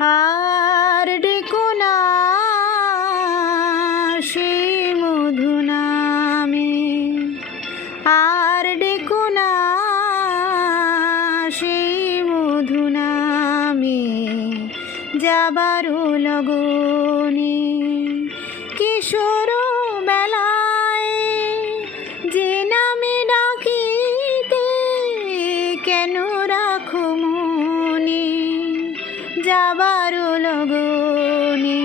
আর ডেকো না সেই মধু নামে, আর ডেকো না সেই মধু নামে, যাবারও লগনে। কিশোর বেলায় যে নামে ডাকিতে কেন রাখো মনে, যাবারও লগনে।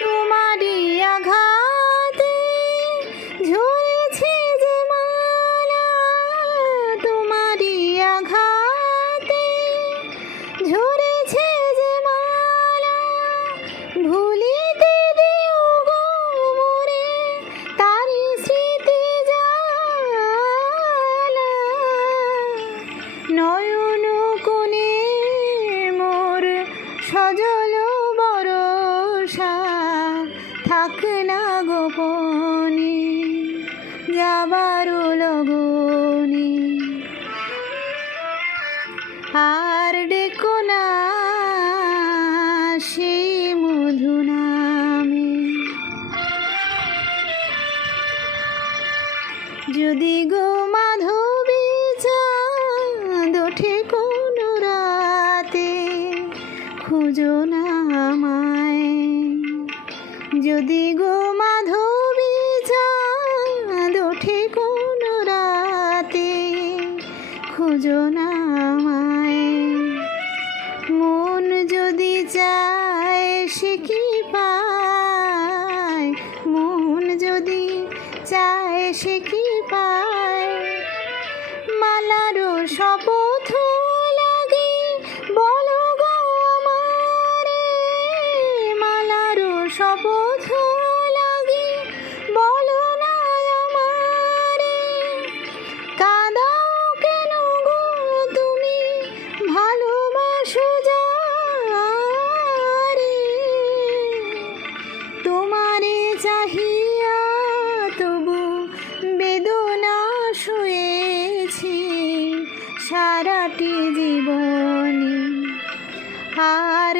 তোমারই আঘাতে ঝরেছে যে মালা, তোমারই আঘাতে ঝরেছে যে মালা, ভুলিতে দিও গো মোরে তারি স্মৃতি জ্বালা। নয়ন কোণে মোর সজল বরষা, থাক না গোপনে, যাবারও লগনে। আর ডেকো না সেই মধু নামে। যদি গো মাধবী চাঁদ ওঠে কোনো রাতে, খুঁজো না আমায়। যদি গো মাধবী চাঁদ ওঠে কোনো রাতে, খুঁজো না আমায়। মন যদি চায় সে কি পায়, মন যদি চায় সে কি পায়। মালারও শপথ লাগে বলো গো আমারে, মালারও শপথ লাগে বলো না আমারে। কাঁদাও কেন গো তুমি ভালোবাসো যারে, তোমারে চাহিয়া তবু বেদনা শুয়েছি সারাটি জীবনে। আর